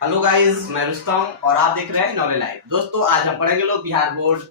Hello guys, मैं रुस्तम और आप देख रहे हैं नॉलेज लाइव। दोस्तों, आज हम पढ़ेंगे लोग बिहार बोर्ड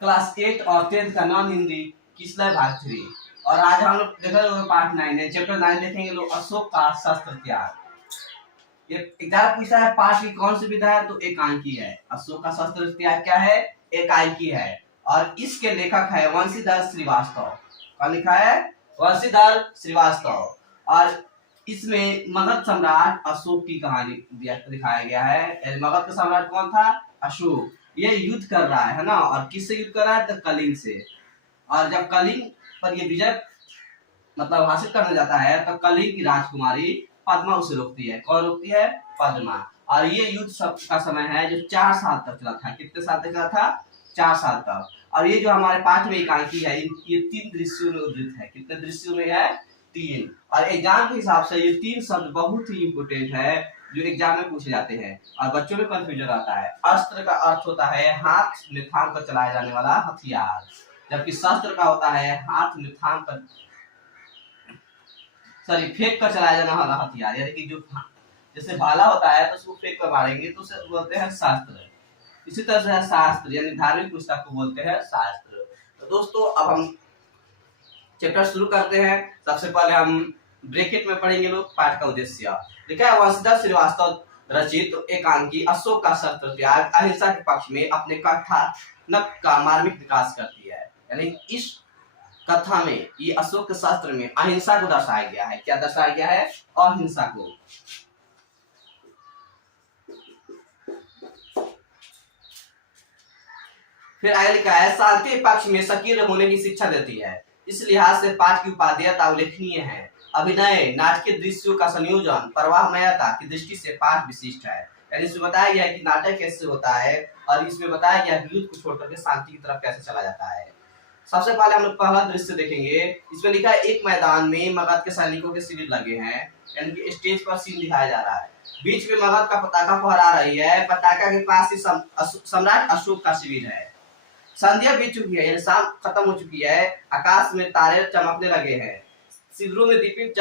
क्लास 8 और 10 का नॉन हिंदी किसलय भाग 3। और आज हम लोग देख रहे हैं पार्ट 9 है, चैप्टर 9 देखेंगे लोग अशोक का शस्त्र त्याग। ये एग्जाम पूछा है पार्ट की कौन सी विधा है, तो एकांकी है। अशोक का शस्त्र त्याग क्या है? एकांकी है। और इसके लेखक है वंशीधर श्रीवास्तव। कौन लिखा है? वंशीधर श्रीवास्तव। और इसमें मगध सम्राट अशोक की कहानी दिखाया गया है। मगध का सम्राट कौन था? अशोक। ये युद्ध कर रहा है ना, और किससे युद्ध कर रहा है? तो कलिंग से। और जब कलिंग पर ये विजय मतलब हासिल करने जाता है तो कलिंग की राजकुमारी पद्मा उसे रोकती है। कौन रोकती है? पद्मा। और ये युद्ध सब का समय है जो 4 साल तक चला था। कितने साल तक चला था? 4 साल तक। और ये जो हमारे पाठ में एकांकी है, ये 3 दृश्यों में उद्धृत है। कितने दृश्यों में है? 3। और एग्जाम के हिसाब से ये 3 शब्द बहुत ही इंपोर्टेंट है जो एग्जाम में पूछे जाते हैं और बच्चों में कंफ्यूजन आता है। अस्त्र का अर्थ होता है हाथ में थाम कर चलाया जाने वाला हथियार, जबकि शस्त्र का होता है हाथ में थाम कर फेंक कर चलाया जाने वाला हथियार। यानी कि जो जैसे भाला होता है तो उसको फेंक कर मारेंगे तो उसे बोलते हैं शास्त्र। इसी तरह से शास्त्र यानी धार्मिक पुस्तक को बोलते हैं शास्त्र। तो दोस्तों, अब हम चैप्टर शुरू करते हैं। सबसे पहले हम ब्रैकेट में पढ़ेंगे लोग पाठ का उद्देश्य। लिखा है वंशीधर श्रीवास्तव रचित एकांकी अशोक का शस्त्र त्याग अहिंसा के पक्ष में अपने कथानक का मार्मिक विकास करती है। यानी इस कथा में, ये अशोक के शास्त्र में अहिंसा को दर्शाया गया है। क्या दर्शाया गया है? अहिंसा को। फिर आगे लिखा है शांति पक्ष में सक्रिय होने की शिक्षा देती है। इस लिहाज से पाठ की उपादेयता उल्लेखनीय है। अभिनय नाटकीय दृश्यों का संयोजन प्रवाहमयता की दृष्टि से पाठ विशिष्ट है। यानी इसमें बताया गया है कि नाटक कैसे होता है और इसमें बताया गया है युद्ध को छोड़कर के शांति की तरफ कैसे चला जाता है। सबसे पहले हम लोग पहला दृश्य देखेंगे। इसमें लिखा है एक मैदान में मगध के सैनिकों के शिविर लगे हैं। यानी कि स्टेज पर सीन दिखाया जा रहा है। बीच में मगध का पताका फहरा रही है। पताका के पास ही सम्राट अशोक का शिविर है। संध्या बीत चुकी है, यानी शाम खत्म हो चुकी है। आकाश में तारे चमकने लगे हैं। शिविरों में दीपक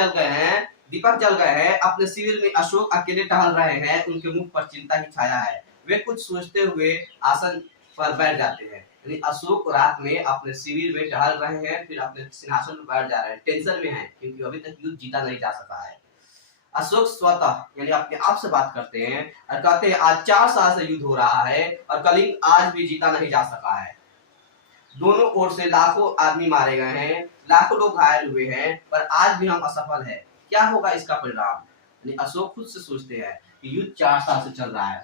जल गए हैं। अपने शिविर में अशोक अकेले टहल रहे हैं। उनके मुख पर चिंता की छाया है। वे कुछ सोचते हुए आसन पर बैठ जाते हैं। यानी अशोक रात में अपने शिविर में टहल रहे हैं, फिर अपने सिंहासन पर बैठ जा रहे हैं। टेंशन में हैं क्योंकि अभी तक युद्ध जीता नहीं जा सका है। अशोक स्वतः यानी अपने आप से बात करते हैं और कहते हैं आज 4 साल से युद्ध हो रहा है और कलिंग आज भी जीता नहीं जा सका है। दोनों ओर से लाखों आदमी मारे गए हैं, लाखों लोग घायल हुए हैं, पर आज भी हम असफल है। क्या होगा इसका परिणाम? अशोक खुद से सोचते हैं कि युद्ध 4 साल से चल रहा है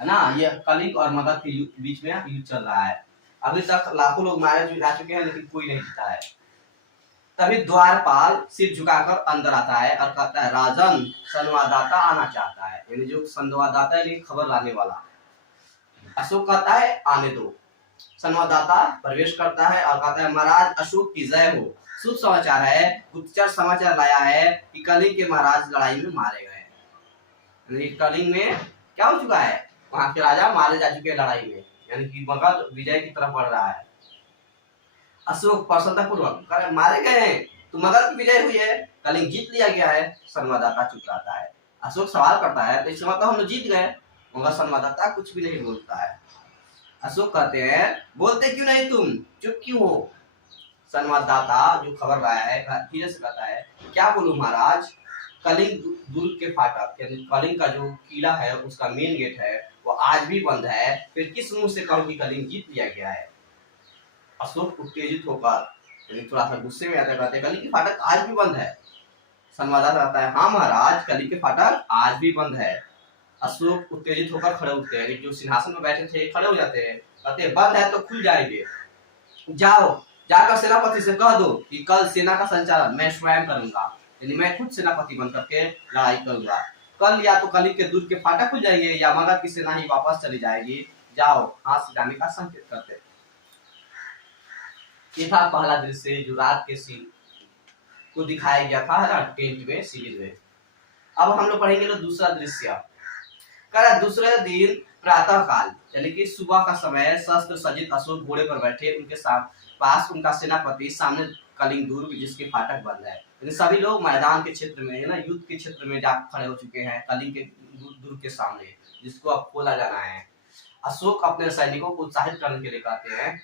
ना। ये कलिंग और मगध के बीच में युद्ध चल रहा है। अभी तक लाखों लोग मारे जा चुके हैं, लेकिन कोई नहीं जीता है। तभी द्वारपाल सिर झुकाकर अंदर आता है और कहता है राजन, संवाददाता आना चाहता है। यानी जो संवाददाता है, खबर लाने वाला। अशोक कहता है आने दो। संवाददाता प्रवेश करता है और कहता है महाराज अशोक की जय हो। शुभ समाचार है। गुप्तचर समाचार लाया है कि कलिंग के महाराज लड़ाई में मारे गए। कलिंग में क्या हो चुका है? वहां के राजा मारे जा चुके हैं लड़ाई में। यानी कि मगध विजय की तरफ बढ़ रहा है। अशोक प्रसन्नता पूर्वक मारे गए हैं तो मगध की विजय हुई है, कलिंग जीत लिया गया है। संवाददाता चुप रहता है। अशोक सवाल करता है तो इसका मतलब हम लोग जीत गए, मगर संवाददाता कुछ भी नहीं बोलता है। अशोक कहते हैं बोलते क्यों नहीं, तुम चुप क्यों हो? संवाददाता जो खबर लाया है धीरे से कहता है क्या बोलूं महाराज, कलिंग दुर्ग के फाटक यानी कलिंग का जो किला है उसका मेन गेट है वो आज भी बंद है। फिर किस मुंह से कहूं कि कलिंग जीत लिया गया है? अशोक उत्तेजित होकर थोड़ा सा गुस्से में आता कहते हैं कलिंग के फाटक आज भी बंद है। संवाददाता कहता है हाँ महाराज, कलिंग के फाटक आज भी बंद है। अशोक उत्तेजित होकर खड़े होते हैं। जो सिंहासन में बैठे थे खड़े हो जाते हैं, कहते हैं बंद है तो खुल जाएंगे। जाओ जाकर सेनापति से कह दो कि कल सेना का संचालन मैं स्वयं करूंगा। यानी मैं खुद सेनापति बन करके लड़ाई करूंगा। कल या तो कलिंग के दुर्ग के फाटक खुल जाएंगे या मगध की सेना ही वापस चली जाएगी। जाओ हाथ से जाने का संकेत करते। ये था पहला दृश्य जो रात के सीन को दिखाया गया था ना, टेंट में, शिविर में। अब हम लोग पढ़ेंगे दूसरा दृश्य। दूसरे दिन प्रातः काल यानी कि सुबह का समय शस्त्र सज्जित अशोक घोड़े पर बैठे, उनके साथ पास उनका सेनापति, सामने कलिंग दुर्ग जिसके फाटक बंद है। यानी सभी लोग मैदान के क्षेत्र में, है ना, युद्ध के क्षेत्र में जाकर खड़े हो चुके हैं कलिंग के दुर्ग के सामने, जिसको अब खोला जाना है। अशोक अपने सैनिकों को उत्साहित करने के लिए कहते हैं,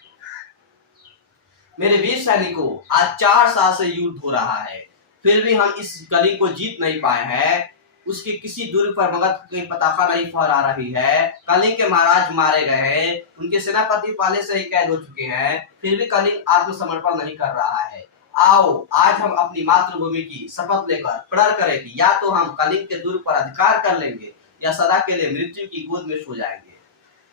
मेरे वीर सैनिकों, आज 4 साल से युद्ध हो रहा है, फिर भी हम इस कलिंग को जीत नहीं पाए हैं। उसकी किसी दूरी पर मगध की पताका नहीं फहरा रही है। कलिंग के महाराज मारे गए हैं, उनके सेनापति पहले से ही कैद हो चुके हैं, फिर भी कलिंग आत्मसमर्पण नहीं कर रहा है। आओ आज हम अपनी मातृभूमि की शपथ लेकर प्रण करें कि या तो हम कलिंग के दूर पर अधिकार कर लेंगे या सदा के लिए मृत्यु की गोद में सो जाएंगे।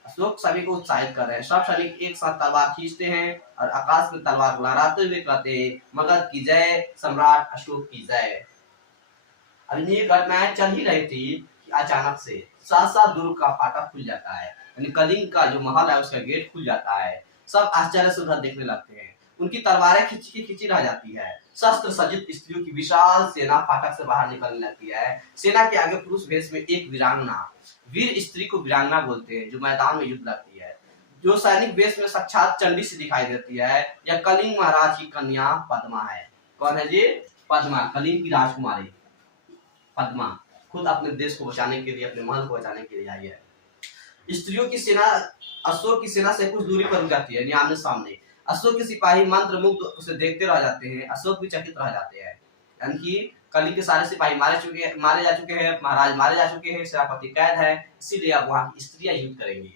अशोक सभी को उत्साहित कर रहे हैं। सब सैनिक एक साथ तलवार खींचते हैं और आकाश में तलवार लहराते हुए कहते हैं, मगध की जय, सम्राट अशोक की जय। अभी ये घटनाएं चल ही रही थी कि अचानक से साथ दुर्ग का फाटक खुल जाता है, यानी कलिंग का जो महल है उसका गेट खुल जाता है। सब आश्चर्य से उधर देखने लगते हैं। उनकी तलवारें खिंची रह जाती है। शस्त्र सज्जित स्त्रियों की विशाल सेना फाटक से बाहर निकलने लगती है। सेना के आगे पुरुष वेश में एक वीरांगना, वीर स्त्री को वीरांगना बोलते हैं, जो मैदान में युद्ध लड़ती है, जो सैनिक वेश में साक्षात चंडी से दिखाई देती है। यह कलिंग महाराज की कन्या पद्मा है। कौन है जी? पद्मा, कलिंग की राजकुमारी पद्मा खुद अपने देश को बचाने के लिए, अपने महल को बचाने के लिए आई है। स्त्रियों की सेना अशोक की सेना से कुछ दूरी पर रुक जाती है, आमने सामने। अशोक के सिपाही मंत्र मुग्ध उसे देखते रह जाते हैं। अशोक भी चकित रह जाते हैं, यानी कि कलिंग के सारे सिपाही मारे जा चुके हैं, महाराज मारे जा चुके हैं, सेनापति कैद है, इसीलिए अब वहां की स्त्रियां युद्ध करेंगी।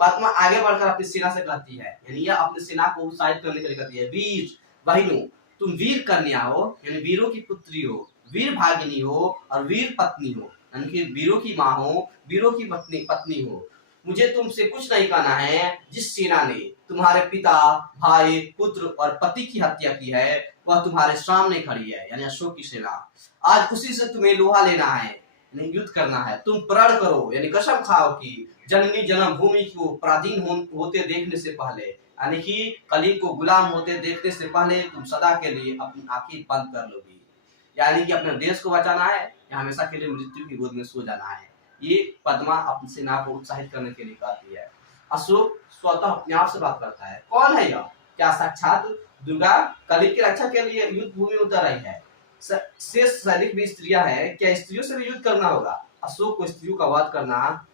पद्मा आगे बढ़कर अपनी सेना से कहती है, यानी यह अपनी सेना को उत्साहित करने के लिए कहती है, वीर बहनों, तुम वीर कन्या हो, यानी वीरों की पुत्री हो, वीर भागिनी हो और वीर पत्नी हो, यानी कि वीरों की माँ हो, वीरों की पत्नी हो। मुझे तुमसे कुछ नहीं कहना है। जिस सेना ने तुम्हारे पिता, भाई, पुत्र और पति की हत्या की है, वह तुम्हारे सामने खड़ी है, यानी अशोक की सेना। आज उसी से तुम्हें लोहा लेना है, यानी युद्ध करना है। तुम प्रण करो, यानी कसम खाओ कि जननी जन्मभूमि को पराधीन होते देखने से पहले, यानी कि कलिंग को गुलाम होते देखने से पहले तुम सदा के लिए अपनी आंखें बंद कर लोगी, यानी कि अपने देश को बचाना है या हमेशा के लिए मृत्यु की गोद में सो जाना है। ये पद्मा अपनी सेना को उत्साहित करने के लिए कहती है। अशोक स्वतः अपने आप से बात करता है, कौन है यह? क्या साक्षात दुर्गा कलिंग की रक्षा के लिए युद्ध भूमि उतर रही है? शेष सैनिक भी स्त्रियां हैं, क्या स्त्रियों से भी युद्ध करना होगा? अशोक को स्त्रियों का वध करना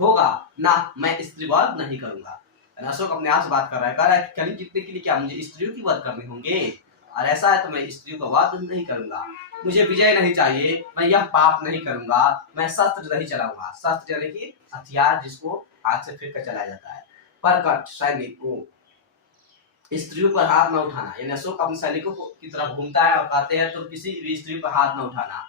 होगा ना, मैं स्त्रीवाद नहीं करूंगा। अशोक अपने आप से बात कर रहा है, कह रहा है कि कलिंग जीतने के लिए क्या मुझे स्त्रियों की वध करने होंगे? और ऐसा है तो मैं स्त्रियों का वध नहीं करूंगा। मुझे विजय नहीं चाहिए, मैं यह पाप नहीं करूंगा, मैं शस्त्र नहीं चलाऊंगा। शस्त्र यानी कि हथियार जिसको हाथ से फेंक कर चलाया जाता है। परकट सैनिक को स्त्रियों पर हाथ न उठाना, यानी अशोक अपने सैनिकों की तरफ घूमता है और कहते हैं तुम किसी भी स्त्री पर हाथ न उठाना।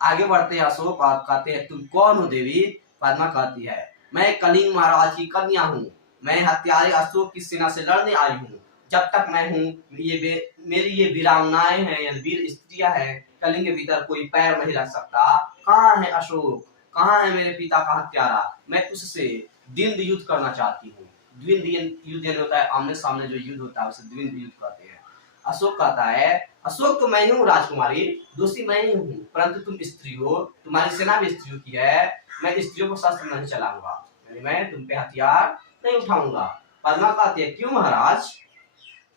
आगे बढ़ते हैं अशोक और कहते हैं, तुम कौन हो देवी? पद्मा कहती है, मैं कलिंग महाराज की कन्या हूँ, मैं हत्यारे अशोक की सेना से लड़ने आई हूँ। जब तक मैं हूँ मेरी ये वीरांगनाएं हैं, यानी वीर स्त्रियां हैं, कलिंग के भीतर कोई पैर नहीं रख सकता। कहाँ है अशोक? कहाँ है मेरे पिता का हत्यारा? मैं उससे द्वंद्व युद्ध करना चाहती हूँ। द्वंद्व युद्ध होता है आमने सामने जो युद्ध होता है उसे द्वंद्व युद्ध कहते हैं। अशोक कहता है, अशोक तो मैं हूँ राजकुमारी, दोषी मैं ही हूँ, परंतु तुम स्त्री हो, तुम्हारी सेना भी स्त्रियों की है, मैं स्त्रियों को शस्त्र नहीं चलाऊंगा, यानी मैं तुम पे हथियार नहीं उठाऊंगा। पद्मा कहती है, क्यों महाराज?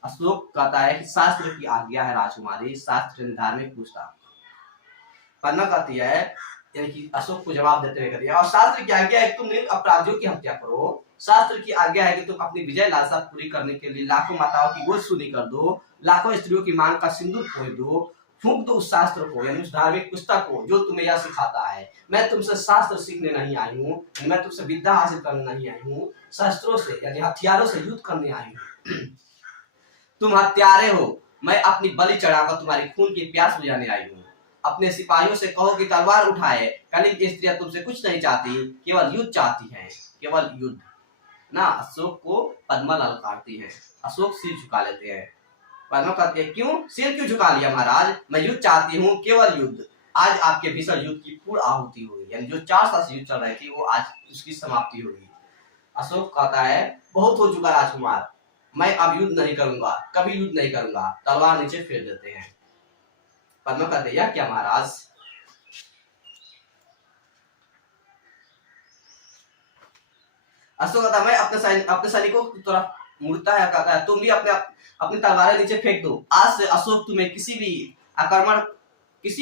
अशोक कहता है कि शास्त्र की आज्ञा है राजकुमारी, शास्त्र धार्मिक पूछता। पद्मा कहती है, यानी कि अशोक को जवाब देते हुए कहती है, और शास्त्र की आज्ञा है कि तुम अपराधियों की हत्या करो। शास्त्र की आज्ञा है कि तुम अपनी विजय लालसा पूरी करने के लिए लाखों माताओं की गोद सूनी कर दो, लाखों स्त्रियों की मांग का सिंदूर फोड़ दो, फूंक दो उस शास्त्र को, यानी उस धार्मिक पुस्तक को जो तुम्हें यह सिखाता है। मैं तुमसे शास्त्र सीखने नहीं आई हूँ, मैं तुमसे विद्या हासिल करने नहीं आई हूँ, शस्त्रों से यानी हथियारों से युद्ध करने आई हूँ। तुम हत्यारे हो, मैं अपनी बलि चढ़ाकर तुम्हारी खून की प्यास बुझाने आई हूँ। अपने सिपाहियों से कहो कि तलवार उठाए। कलिंग की स्त्रियां तुमसे कुछ नहीं चाहती, केवल युद्ध चाहती हैं, केवल युद्ध ना। अशोक को पद्मा ललकारती है। अशोक सिर झुका लेते हैं। पद्मा कहती है, क्यों सिर क्यों झुका लिया महाराज? मैं युद्ध चाहती हूँ, केवल युद्ध। आज आपके भीषण युद्ध की पूर्ण आहुति होगी, यानी जो 4 साल से युद्ध चल रही थी वो आज उसकी समाप्ति होगी। अशोक कहता है, बहुत हो चुका राजकुमार, मैं अब युद्ध नहीं करूंगा, कभी युद्ध नहीं करूंगा। तलवार नीचे फेर देते हैं। पद्मा कहते हैं, क्या महाराज? अशोक कहता है, मैं अपने सैनिकों की तरफ मुड़ता है, कहता है तुम भी अपनी तलवारें नीचे फेंक दो। आज से अशोक तुम्हें किसी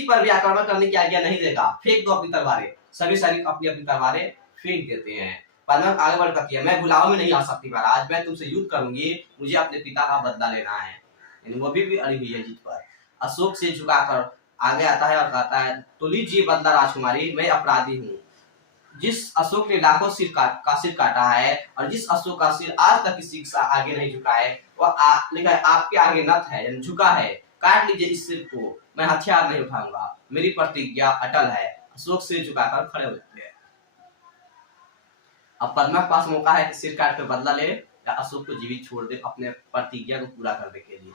पर भी आक्रमण करने की आज्ञा नहीं देगा। फेंक दो अपनी तलवारें। सभी सैनिक अपनी अपनी तलवारें फेंक देते हैं। पद्मावत आगे बढ़ कहती है, मैं भुलाव में नहीं आ सकती महाराज, मैं तुमसे युद्ध करूंगी, मुझे अपने पिता का बदला लेना है। यानी वो भी अड़ी हुई है जीत पर। अशोक से झुकाकर आगे आता है और कहता है, तो लीजिए बदला राजकुमारी, मैं अपराधी हूँ। जिस अशोक ने लाखों का सिर काटा है और जिस अशोक का सिर आज तक किसी से आगे नहीं झुका है, वह लिखा है आपके आगे नत है, यानी झुका है। काट लीजिए इस सिर को, मैं हथियार नहीं उठाऊंगा, मेरी प्रतिज्ञा अटल है। अशोक सिर झुकाकर खड़े हो जाते हैं। अब पद्मा के पास मौका है कि सिर काट कर बदला ले या अशोक को जीवित छोड़ दे अपने प्रतिज्ञा को पूरा करने के लिए।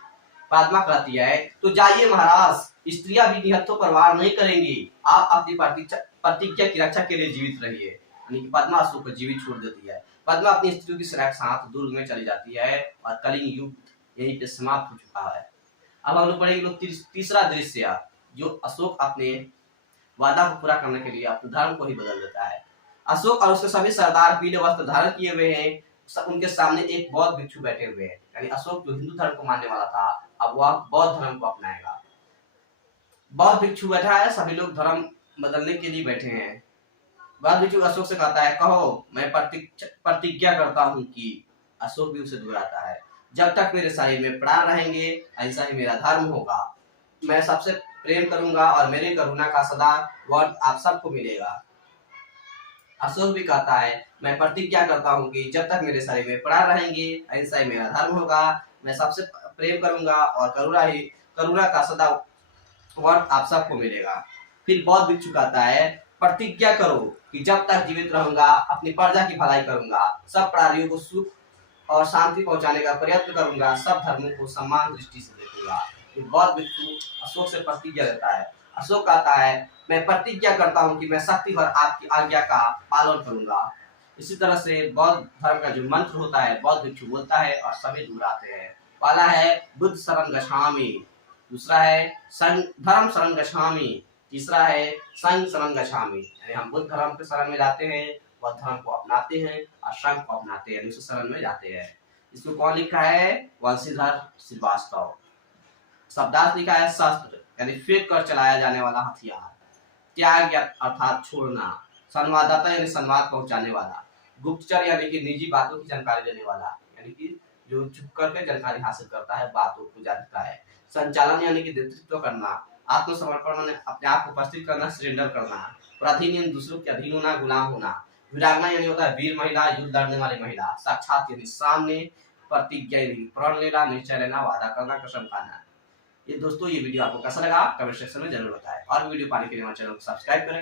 पद्मा कहती है, तो जाइए महाराज, स्त्रियां भी निहत्थों पर वार नहीं करेंगी, आप अपनी प्रतिज्ञा की रक्षा के लिए जीवित रहिए। यानी कि पद्मा अशोक को जीवित छोड़ देती है। पद्मा अपनी स्त्रियों की सेना के साथ दुर्ग में चली जाती है और कलिंग युद्ध यहीं पे समाप्त हो चुका है। अब हम लोग पढ़ेंगे तीसरा दृश्य, जो अशोक अपने वादा को पूरा करने के लिए अपने धर्म को ही बदल देता है। अशोक और उसके सभी सरदार पीले वस्त्र धारण किए हुए हैं। उनके सामने एक बौद्ध भिक्षु बैठे हुए हैं। यानी अशोक जो हिंदू धर्म को मानने वाला था, अब वह बौद्ध धर्म को अपनाएगा। बौद्ध भिक्षु बैठा है, सभी लोग धर्म बदलने के लिए बैठे हैं। बौद्ध भिक्षु अशोक से कहता है, कहो मैं प्रतिज्ञा करता हूँ कि, अशोक भी उसे दोहराता है, जब तक मेरे शरीर में प्राण रहेंगे ऐसा ही मेरा धर्म होगा। मैं सबसे प्रेम करूंगा और मेरे करुणा का सदा वर्त आप सबको मिलेगा। अशोक भी कहता है, मैं प्रतिज्ञा करता हूँ कि जब तक मेरे शरीर में प्राण रहेंगे ऐसा ही मेरा धर्म होगा। मैं सबसे प्रेम करूंगा और करुणा का सदा वर्त आप सबको मिलेगा। फिर बौद्ध भिक्षु कहता है, प्रतिज्ञा करो कि जब तक जीवित रहूंगा अपनी प्रजा की भलाई करूंगा, सब प्राणियों को सुख और शांति पहुंचाने का प्रयत्न करूंगा, सब धर्मों को समान दृष्टि से देखूंगा। फिर बौद्ध भिक्षु अशोक से प्रतिज्ञा लेता है। अशोक कहता है, मैं प्रतिज्ञा करता हूँ कि मैं शक्ति भर आपकी आज्ञा का पालन करूंगा। इसी तरह से बौद्ध धर्म का जो मंत्र होता है बौद्ध भिक्षु बोलता है और सभी दोहराते हैं। पहला है बुद्ध शरण गच्छामि, दूसरा है धर्म शरण गच्छामि, तीसरा है संघ शरण गच्छामि। यानी हम बुद्ध धर्म के शरण में जाते हैं, बौद्ध धर्म को अपनाते हैं और संघ को अपनाते हैं, दूसरे शरण में जाते हैं। इसको कौन लिखा है? वंशीधर श्रीवास्तव। शब्दार्थ लिखा है शस्त्र, यानी फेंक कर चलाया जाने वाला हथियार। त्याग अर्थात छोड़ना। संवाददाता यानी संवाद पहुंचाने वाला। गुप्तचर यानी कि निजी बातों की जानकारी देने वाला, यानी कि जो छुप करके जानकारी हासिल करता है, बातों को जानता है। संचालन यानी कि नेतृत्व करना। आत्मसमर्पण यानी अपने आप को उपस्थित करना, सरेंडर करना। पराधीन यानी दूसरों के अधीन होना, गुलाम होना। वीरांगना यानी होता है वीर महिला, युद्ध लड़ने वाली महिला। साक्षात यानी सामने। प्रतिज्ञा यानी प्रण लेना, निश्चय लेना, वादा करना, कसम खाना। ये दोस्तों ये वीडियो आपको कैसा लगा कमेंट सेक्शन में जरूर बताएं और वीडियो पाने के लिए हमारे चैनल को सब्सक्राइब करें।